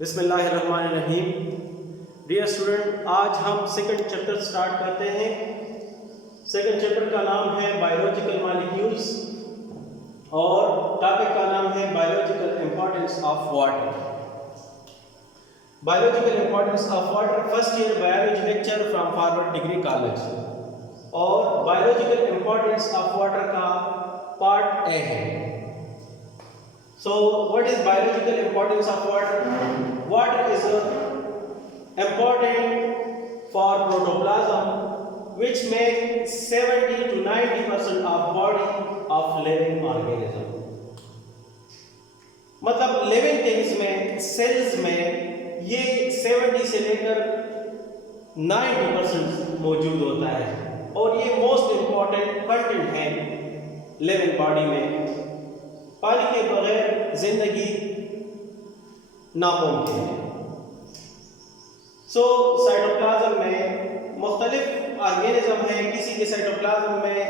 बिस्मिल्लाहिर्रहमानिर्रहीम। Dear student, आज हम सेकंड चैप्टर स्टार्ट करते हैं। सेकंड चैप्टर का नाम है बायोलॉजिकल मॉलिक्यूल्स और टॉपिक का नाम है biological importance of water. Biological importance of water, first year biology lecture from forward degree college. और बायोलॉजिकल इंपॉर्टेंस ऑफ वाटर का पार्ट ए है। So what is biological importance of water? Water is important for protoplasm, which makes 70 to 90% of body of living organism. मतलब living things में, sales में ये 70 से लेकर 90% मौजूद होता है और ये मोस्ट इम्पॉर्टेंट कंटेंट है लिविंग बॉडी में। पानी के बगैर जिंदगी नामुमकिन है। साइटोप्लाज्म में मुख्तलिफ ऑर्गेनिज्म है। किसी के साइटोप्लाज्म में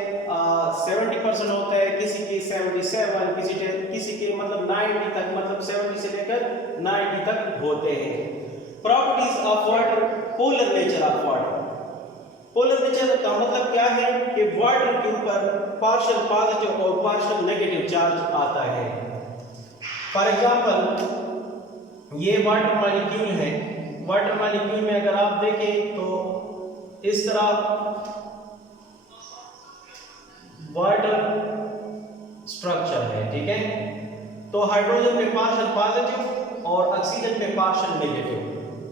70% होता है, किसी की 77, किसी के मतलब 90 तक, मतलब 70 से लेकर 90 तक होते हैं। Properties of water, polar nature of water. Polar nature का मतलब क्या है कि वाटर के ऊपर पार्शियल पॉजिटिव और पार्शियल नेगेटिव चार्ज आता है। फॉर एग्जांपल ये वाटर मॉलिक्यूल है। वाटर मॉलिक्यूल में अगर आप देखें तो इस तरह वाटर स्ट्रक्चर है, ठीक है। तो हाइड्रोजन में पार्शियल पॉजिटिव और ऑक्सीजन में पार्शियल नेगेटिव,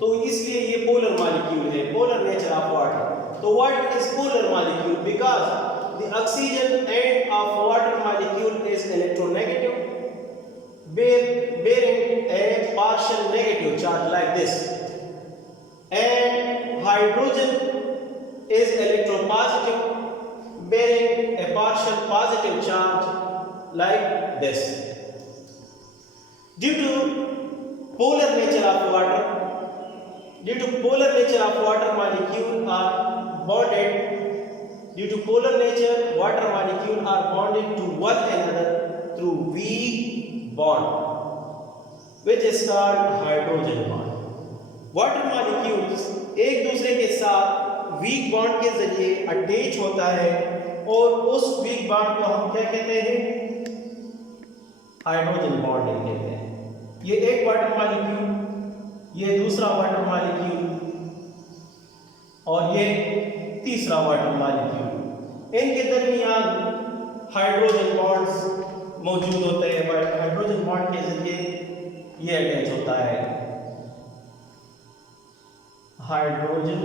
तो इसलिए ये पोलर मॉलिक्यूल है, पोलर नेचर ऑफ वाटर। तो water is polar molecule because the oxygen end of water molecule is electronegative, bearing a partial negative charge like this, and hydrogen is electropositive, bearing a partial positive charge like this. Due to polar nature of water, molecule are bonded. Due to polar nature, water molecules are bonded to one another through weak bond, which is called hydrogen bond. Water molecules एक दूसरे के साथ weak bond के जरिए attach होता है और उस weak bond को हम क्या कहते हैं? हाइड्रोजन बॉन्डिंग कहते हैं। ये एक वाटर मॉलिक्यूल, ये दूसरा वाटर मॉलिक्यूल और ये तीसरा वाटर मॉलिक्यूल, इनके दरमियान हाइड्रोजन बॉन्ड्स मौजूद होते हैं। हाइड्रोजन बॉन्ड के जरिए ये अटैच होता है। Hydrogen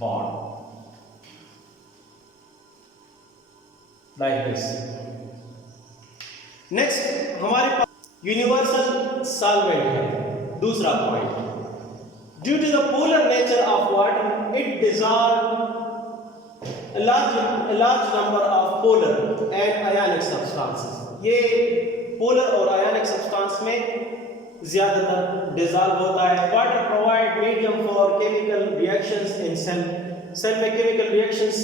bond like this. Next हमारे पास यूनिवर्सल सॉल्वेंट है, दूसरा point. Due to the polar nature of water, it dissolves a large number of polar and ionic substances. ये polar और ionic substance में ज़्यादातर dissolve होता है। Water provide medium for chemical reactions in cell. Cell में chemical reactions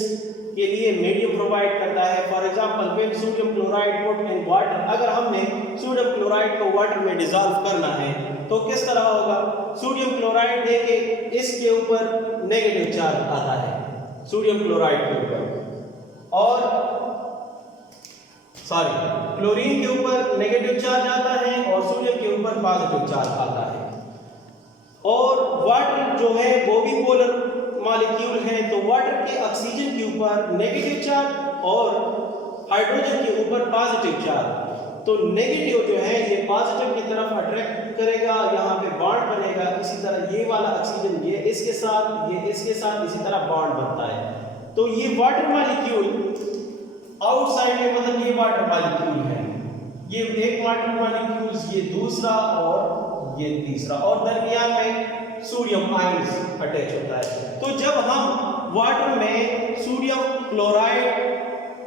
के लिए medium provide करता है। For example, when sodium chloride put in water, अगर हमने सोडियम क्लोराइड को वाटर में डिसॉल्व करना है तो किस तरह होगा? सोडियम क्लोराइड देके इसके ऊपर नेगेटिव चार्ज आता है, सोडियम क्लोराइड के ऊपर, और क्लोरीन के ऊपर नेगेटिव चार्ज आता है और सोडियम के ऊपर पॉजिटिव चार्ज आता है। और वाटर जो है वो भी पोलर मॉलिक्यूल है, तो वाटर के ऑक्सीजन के ऊपर नेगेटिव चार्ज और हाइड्रोजन के ऊपर पॉजिटिव चार्ज। तो नेगेटिव जो है ये पॉजिटिव की तरफ अट्रैक्ट करेगा, यहाँ पे बॉन्ड बनेगा। इसी तरह ये वाला ऑक्सीजन ये इसके साथ, ये इसके साथ, इसी तरह बॉन्ड बनता है। तो ये वाटर मॉलिक्यूल आउटसाइड में, मतलब ये वाटर मॉलिक्यूल है, ये एक वाटर मॉलिक्यूल, ये दूसरा और ये तीसरा, और दरमियान में सोडियम आयंस अटैच होता है। तो जब हम वाटर में सोडियम क्लोराइड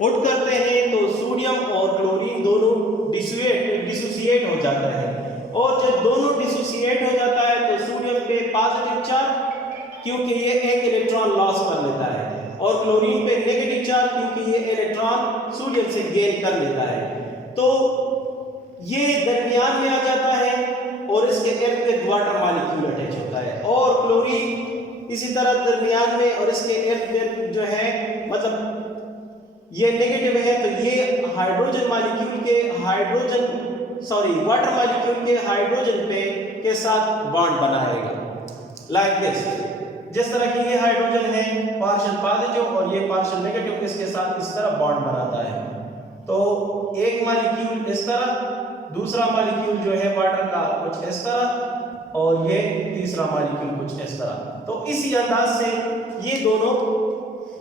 पुट करते हैं तो सोडियम और क्लोरीन दोनों डिसोसिएट हो जाता है, और जब दोनों डिसोसिएट हो जाता है तो सोडियम पे पॉजिटिव चार्ज, क्योंकि ये एक इलेक्ट्रॉन लॉस कर लेता है, और क्लोरीन पे नेगेटिव चार्ज, क्योंकि ये इलेक्ट्रॉन सोडियम से गेन कर लेता है। तो ये दरमियान में आ जाता है इसके इर्द गिर्द वाटर मॉलिक्यूल अटैच होता है, और क्लोरीन इसी तरह दरमियान में और इसके इर्द गिर्द जो है मतलब ये नेगेटिव है, तो ये हाइड्रोजन मॉलिक्यूल के वाटर मॉलिक्यूल के हाइड्रोजन पे के साथ बॉन्ड बनाएगा लाइक दिस। जिस तरह की ये हाइड्रोजन है पार्शियल पॉजिटिव और ये पार्शियल नेगेटिव, इसके साथ इस तरह बॉन्ड बनाता है। तो एक मॉलिक्यूल इस तरह, दूसरा मॉलिक्यूल जो है वाटर का कुछ इस तरह, और ये तीसरा मॉलिक्यूल कुछ इस तरह। तो इसी अंदाज से ये दोनों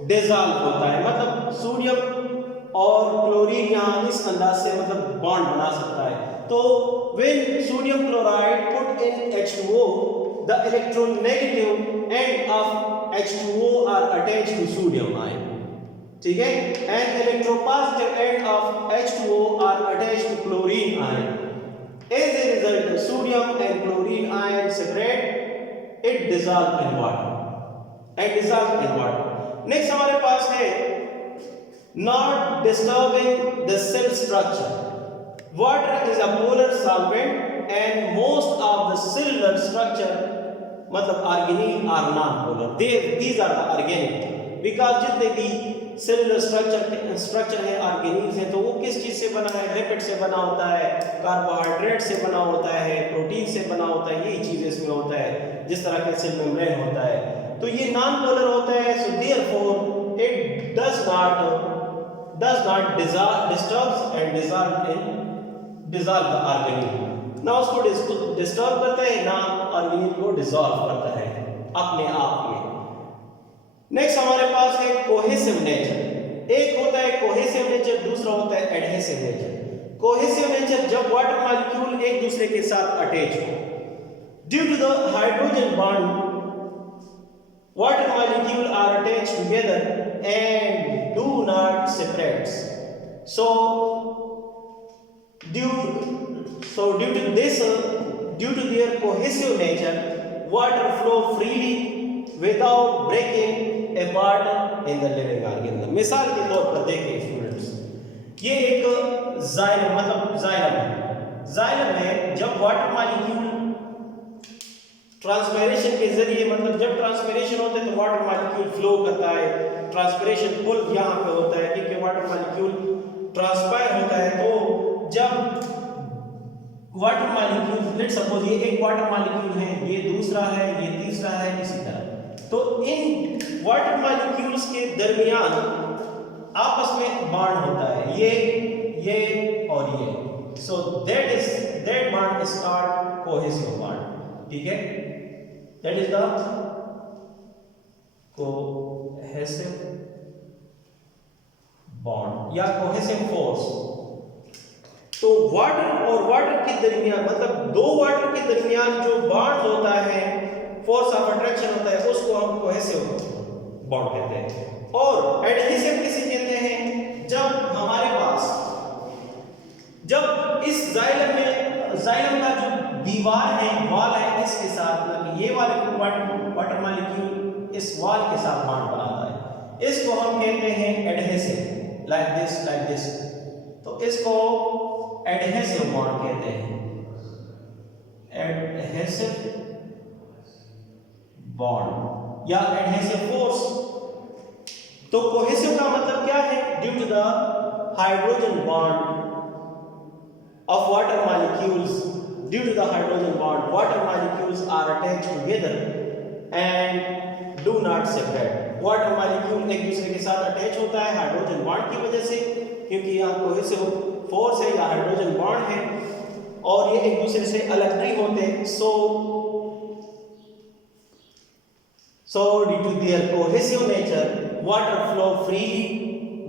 डिसॉल्व होता है, मतलब सोडियम और क्लोरीन यहाँ इस अंदाज से मतलब बॉन्ड बना सकता है। तो when sodium chloride put in H2O, the electronegative end of H2O are attached to sodium ion, ठीक है, and electropositive end of H2O are attached to chlorine ion. As a result, the sodium and chlorine ion separate, it dissolve in water. Next हमारे पास है not disturbing the cell structure. Water is a polar solvent and most of the cellular structure मतलब organic or non polar, these are the organic, because जितने भी cellular structure है organic है, तो वो किस चीज से बना है? लिपिड से बना होता है, कार्बोहाइड्रेट से बना होता है, प्रोटीन से बना होता है, यही चीज इसमें होता है, जिस तरह का सेल मेम्ब्रेन होता है। तो ये नॉन पोलर होता है, so therefore it does not disturb and dissolve the organic, ना उसको डिस्टर्ब करता है ना ऑर्गेनिक को डिसॉल्व करता है अपने आप में। नेक्स्ट हमारे पास है कोहेसिव नेचर। एक होता है कोहेसिव नेचर, दूसरा होता है एडहेसिव नेचर। कोहेसिव नेचर जब वाटर मॉलिक्यूल एक दूसरे के साथ अटैच हो, due to the hydrogen bond water molecule are attached together and do not separate. So due to this, due to their cohesive nature, water flow freely without breaking apart in the living organism. मिसाल के तौर पर देखिए students, ये एक xylem मतलब xylem है। जब वाटर मॉलिक्यूल ट्रांसपिरेशन के जरिए मतलब जब ट्रांसपिरेशन होता है तो वाटर मॉलिक्यूल फ्लो करता है, ट्रांसपिरेशन पुल यहाँ पे होता है क्योंकि वाटर मॉलिक्यूल ट्रांसपायर होता है। तो जब वाटर मॉलिक्यूल, लेट्स सपोज ये एक वाटर मॉलिक्यूल है, ये दूसरा है, ये तीसरा है, इसी तरह, तो इन वाटर मॉलिक्यूल्स के दरमियान आपस में बॉन्ड होता है, ये और ये। So that bond is called cohesive bond, ठीक है, that is the cohesive bond या कोहेसिव फोर्स। तो वाटर और वाटर के दरमियान मतलब दो वाटर के दरमियान जो बॉन्ड होता है, फोर्स ऑफ अट्रैक्शन होता है, उसको हम कोहेसिव बॉन्ड कहते हैं। और एडहेसिव किसे कहते हैं? जब हमारे पास जब इस जाइलम का जो दीवार है, वॉल है, इसके साथ मतलब ये वाले वाटर मॉलिक्यूल इस वॉल के साथ बॉन्ड बनाता है, इसको हम कहते हैं एडहेसिव, लाइक दिस। तो इसको एडहेसिव बॉन्ड कहते हैं, एडहेसिव बॉन्ड या एडहेसिव फोर्स। तो कोहेसिव का मतलब क्या है? Due to the hydrogen bond of water molecules, due to the hydrogen bond, water molecules are attached together and do not separate. water molecule एक दूसरे के साथ अटैच होता है हाइड्रोजन बॉन्ड की वजह से, क्योंकि यहाँ कोहेसिव फोर्स है या हाइड्रोजन बॉन्ड है, और ये एक दूसरे से अलग नहीं होते। so due to their cohesive nature, water flow freely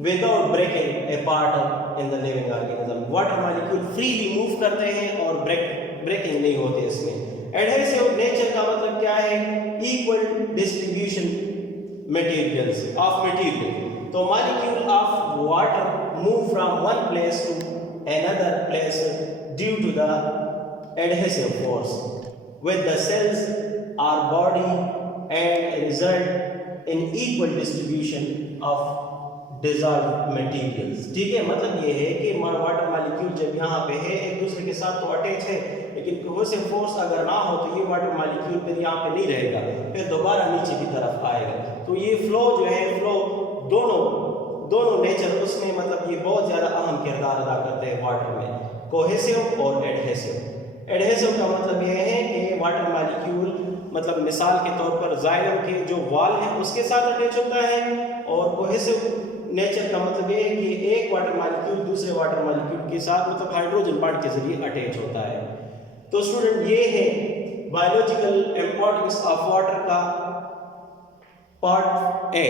without breaking apart in the living organism. Water molecule freely move करते हैं और ब्रेकिंग नहीं होती इसमें। एडहेसिव नेचर का मतलब क्या है? Equal distribution of material. तो molecule of water move from one place to another place due to the adhesive force with the cells or body and result in equal distribution of dissolved materials। ठीक है, मतलब ये है कि water molecule जब यहाँ पे है एक दूसरे के साथ तो अटैच है, लेकिन कोहेसिव फोर्स अगर ना हो तो ये वाटर मॉलिक्यूल फिर यहाँ पे नहीं रहेगा, फिर दोबारा नीचे की तरफ आएगा। तो ये फ्लो जो है, फ्लो दोनों नेचर उसमें मतलब ये बहुत ज़्यादा अहम किरदार अदा करते हैं वाटर में, कोहेसिव और एडहेसिव। एडहेसिव का मतलब ये है कि वाटर मॉलिक्यूल मतलब मिसाल के तौर पर जाइलम के जो वॉल है उसके साथ अटैच होता है, और कोहेसिव नेचर का मतलब ये है कि एक वाटर मॉलिक्यूल दूसरे वाटर मॉलिक्यूल के साथ मतलब हाइड्रोजन बॉन्ड के जरिए अटैच होता है। तो स्टूडेंट ये है बायोलॉजिकल इंपॉर्टेंस ऑफ वाटर का पार्ट ए।